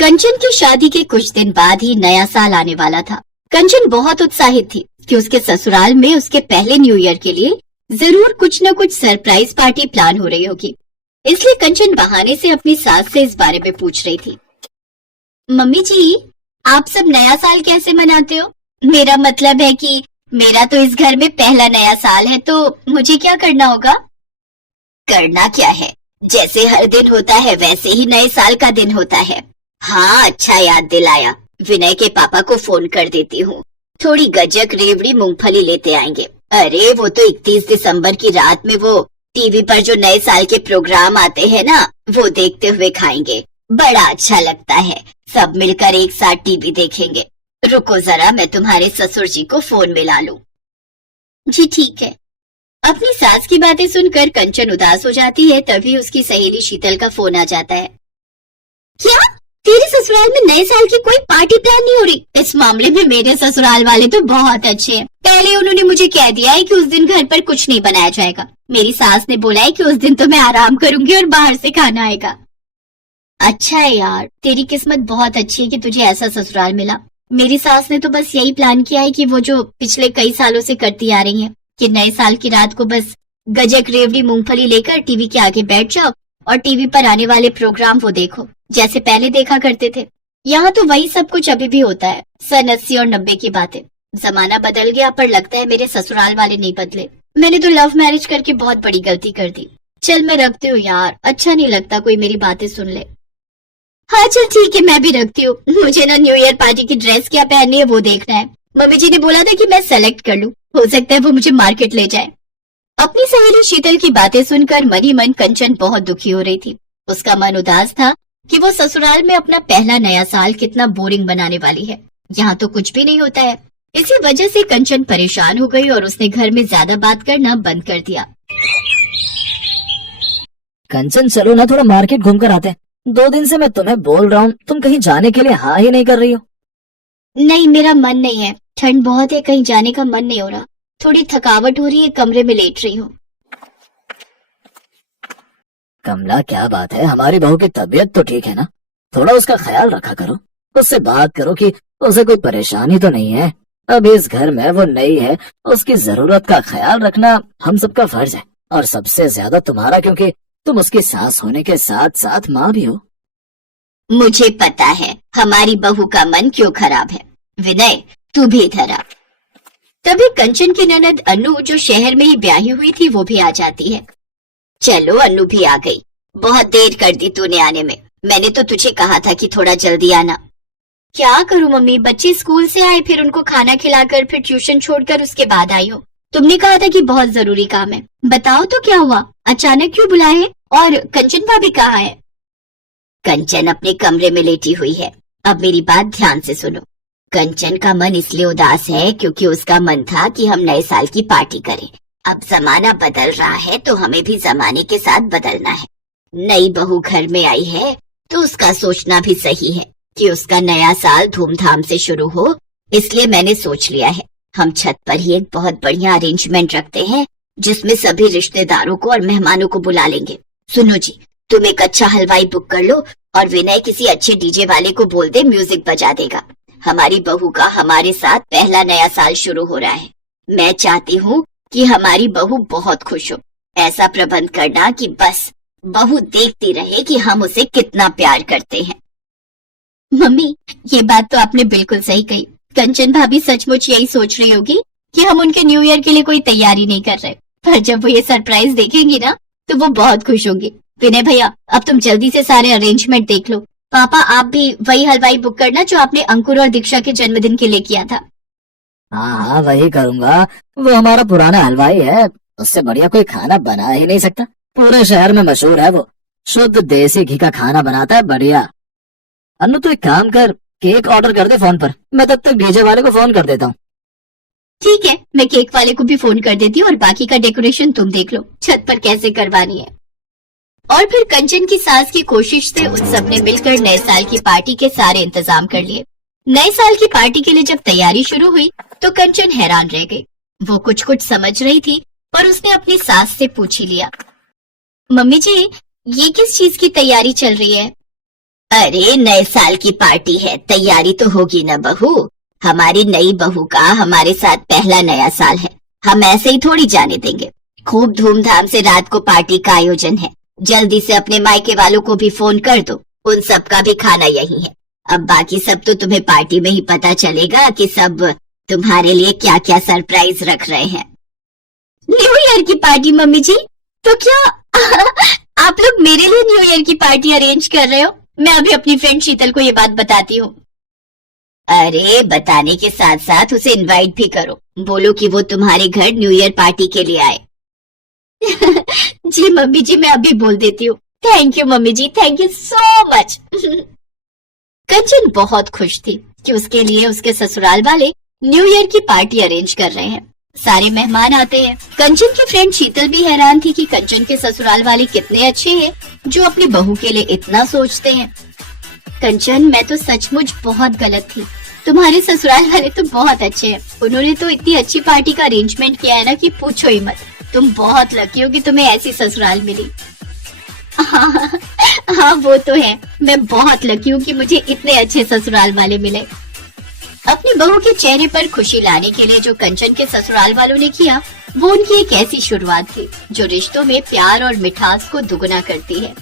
कंचन की शादी के कुछ दिन बाद ही नया साल आने वाला था। कंचन बहुत उत्साहित थी कि उसके ससुराल में उसके पहले न्यू ईयर के लिए जरूर कुछ न कुछ सरप्राइज पार्टी प्लान हो रही होगी। इसलिए कंचन बहाने से अपनी सास से इस बारे में पूछ रही थी। मम्मी जी, आप सब नया साल कैसे मनाते हो? मेरा मतलब है कि मेरा तो इस घर में पहला नया साल है, तो मुझे क्या करना होगा? करना क्या है, जैसे हर दिन होता है वैसे ही नए साल का दिन होता है। हाँ, अच्छा याद दिलाया। विनय के पापा को फोन कर देती हूँ, थोड़ी गजक रेवड़ी मूंगफली लेते आएंगे। अरे वो तो 31 दिसंबर की रात में वो टीवी पर जो नए साल के प्रोग्राम आते हैं ना, वो देखते हुए खाएंगे। बड़ा अच्छा लगता है, सब मिलकर एक साथ टीवी देखेंगे। रुको जरा, मैं तुम्हारे ससुर जी को फोन मिला लूं। जी ठीक है। अपनी सास की बातें सुनकर कंचन उदास हो जाती है। तभी उसकी सहेली शीतल का फोन आ जाता है। क्या तेरे ससुराल में नए साल की कोई पार्टी प्लान नहीं हो रही? इस मामले में मेरे ससुराल वाले तो बहुत अच्छे हैं। पहले उन्होंने मुझे कह दिया है कि उस दिन घर पर कुछ नहीं बनाया जाएगा। मेरी सास ने बोला है कि उस दिन तो मैं आराम करूंगी और बाहर से खाना आएगा। अच्छा है यार, तेरी किस्मत बहुत अच्छी है कि तुझे ऐसा ससुराल मिला। मेरी सास ने तो बस यही प्लान किया है कि वो जो पिछले कई सालों से करती आ रही है कि नए साल की रात को बस गजक रेवड़ी मूंगफली लेकर टीवी के आगे बैठ जाओ और टीवी पर आने वाले प्रोग्राम वो देखो जैसे पहले देखा करते थे। यहाँ तो वही सब कुछ अभी भी होता है। सन 80 और 90 की बातें। जमाना बदल गया, पर लगता है मेरे ससुराल वाले नहीं बदले। मैंने तो लव मैरिज करके बहुत बड़ी गलती कर दी। चल मैं रखती हूँ यार, अच्छा नहीं लगता कोई मेरी बातें सुन ले। हाँ चल ठीक है, मैं भी रखती हूँ। मुझे ना न्यू ईयर पार्टी की ड्रेस क्या पहननी है वो देखना है। मम्मी जी ने बोला था कि मैं सेलेक्ट कर लूँ, हो सकता है वो मुझे मार्केट ले जाए। अपनी सहेली शीतल की बातें सुनकर मन ही मन कंचन बहुत दुखी हो रही थी। उसका मन उदास था कि वो ससुराल में अपना पहला नया साल कितना बोरिंग बनाने वाली है। यहाँ तो कुछ भी नहीं होता है। इसी वजह से कंचन परेशान हो गई और उसने घर में ज्यादा बात करना बंद कर दिया। कंचन चलो ना, थोड़ा मार्केट घूम कर आते हैं। 2 दिन से मैं तुम्हें बोल रहा हूँ, तुम कहीं जाने के लिए हाँ ही नहीं कर रही हो। नहीं, मेरा मन नहीं है। ठंड बहुत है, कहीं जाने का मन नहीं हो रहा। थोड़ी थकावट हो रही है, कमरे में लेट रही हूँ। कमला क्या बात है, हमारी बहू की तबीयत तो ठीक है ना? थोड़ा उसका ख्याल रखा करो, उससे बात करो कि उसे कोई परेशानी तो नहीं है। अब इस घर में वो नई है, उसकी जरूरत का ख्याल रखना हम सबका फर्ज है, और सबसे ज्यादा तुम्हारा, क्योंकि तुम उसकी सास होने के साथ साथ माँ भी हो। मुझे पता है हमारी बहू का मन क्यों खराब है। विनय, तू भी इधर आ। तभी कंचन की ननद अनु, जो शहर में ही ब्याही हुई थी, वो भी आ जाती है। चलो, अनु भी आ गई। बहुत देर कर दी तूने आने में। मैंने तो तुझे कहा था कि थोड़ा जल्दी आना। क्या करूं मम्मी, बच्चे स्कूल से आए, फिर उनको खाना खिलाकर फिर ट्यूशन छोड़कर उसके बाद आई हो। तुमने कहा था कि बहुत जरूरी काम है। बताओ तो क्या हुआ, अचानक क्यों बुलाए हैं? और कंचन भाभी कहाँ है? कंचन अपने कमरे में लेटी हुई है। अब मेरी बात ध्यान से सुनो। कंचन का मन इसलिए उदास है क्योंकि उसका मन था कि हम नए साल की पार्टी करें। अब जमाना बदल रहा है तो हमें भी जमाने के साथ बदलना है। नई बहू घर में आई है तो उसका सोचना भी सही है कि उसका नया साल धूमधाम से शुरू हो। इसलिए मैंने सोच लिया है, हम छत पर ही एक बहुत बढ़िया अरेंजमेंट रखते हैं जिसमें सभी रिश्तेदारों को और मेहमानों को बुला लेंगे। सुनो जी, तुम एक अच्छा हलवाई बुक कर लो और विनय किसी अच्छे डीजे वाले को बोल दे, म्यूजिक बजा देगा। हमारी बहू का हमारे साथ पहला नया साल शुरू हो रहा है। मैं चाहती हूँ कि हमारी बहू बहुत खुश हो। ऐसा प्रबंध करना कि बस बहू देखती रहे कि हम उसे कितना प्यार करते हैं। मम्मी, ये बात तो आपने बिल्कुल सही कही। कंचन भाभी सचमुच यही सोच रही होगी कि हम उनके न्यू ईयर के लिए कोई तैयारी नहीं कर रहे, पर जब वो ये सरप्राइज देखेंगी ना तो वो बहुत खुश होंगी। विनय भैया, अब तुम जल्दी से सारे अरेंजमेंट देख लो। पापा, आप भी वही हलवाई बुक करना जो आपने अंकुर और दीक्षा के जन्मदिन के लिए किया था। हाँ हाँ, वही करूँगा। वो हमारा पुराना हलवाई है, उससे बढ़िया कोई खाना बना ही नहीं सकता। पूरे शहर में मशहूर है वो, शुद्ध देसी घी का खाना बनाता है, बढ़िया। अनु तू एक काम कर, केक ऑर्डर कर दे फोन पर, मैं तब तक डीजे वाले को फोन कर देता हूँ। ठीक है, मैं केक वाले को भी फोन कर देती हूँ और बाकी का डेकोरेशन तुम देख लो छत पर कैसे करवानी है। और फिर कंचन की सास की कोशिश से उन सब ने मिलकर नए साल की पार्टी के सारे इंतजाम कर लिए। नए साल की पार्टी के लिए जब तैयारी शुरू हुई तो कंचन हैरान रह गई। वो कुछ कुछ समझ रही थी पर उसने अपनी सास से पूछ ही लिया, मम्मी जी, ये किस चीज की तैयारी चल रही है? अरे नए साल की पार्टी है, तैयारी तो होगी ना बहू। हमारी नई बहू का हमारे साथ पहला नया साल है, हम ऐसे ही थोड़ी जाने देंगे। खूब धूमधाम से रात को पार्टी का आयोजन है। जल्दी से अपने मायके वालों को भी फोन कर दो, उन सब का भी खाना यही है। अब बाकी सब तो तुम्हें पार्टी में ही पता चलेगा कि सब तुम्हारे लिए क्या क्या सरप्राइज रख रहे हैं। न्यू ईयर की पार्टी मम्मी जी? तो क्या आप लोग मेरे लिए न्यू ईयर की पार्टी अरेंज कर रहे हो? मैं अभी अपनी फ्रेंड शीतल को ये बात बताती हूँ। अरे बताने के साथ साथ उसे इनवाइट भी करो, बोलो कि वो तुम्हारे घर न्यू ईयर पार्टी के लिए आए। जी मम्मी जी, मैं अभी बोल देती हूँ। Thank you mummy ji, thank you so much. Kanchan बहुत खुश थी कि उसके लिए उसके ससुराल वाले न्यू ईयर की पार्टी अरेंज कर रहे हैं। सारे मेहमान आते हैं। कंचन की फ्रेंड शीतल भी हैरान थी कि कंचन के ससुराल वाले कितने अच्छे हैं जो अपनी बहू के लिए इतना सोचते हैं। कंचन, मैं तो सचमुच बहुत गलत थी। तुम्हारे ससुराल वाले तो बहुत अच्छे हैं। उन्होंने तो इतनी अच्छी पार्टी का अरेंजमेंट किया है ना कि पूछो ही मत। तुम बहुत लकी हो कि तुम्हें ऐसी ससुराल मिली। हाँ वो तो है, मैं बहुत लकी हूँ कि मुझे इतने अच्छे ससुराल वाले मिले। अपनी बहू के चेहरे पर खुशी लाने के लिए जो कंचन के ससुराल वालों ने किया, वो उनकी एक ऐसी शुरुआत थी जो रिश्तों में प्यार और मिठास को दुगुना करती है।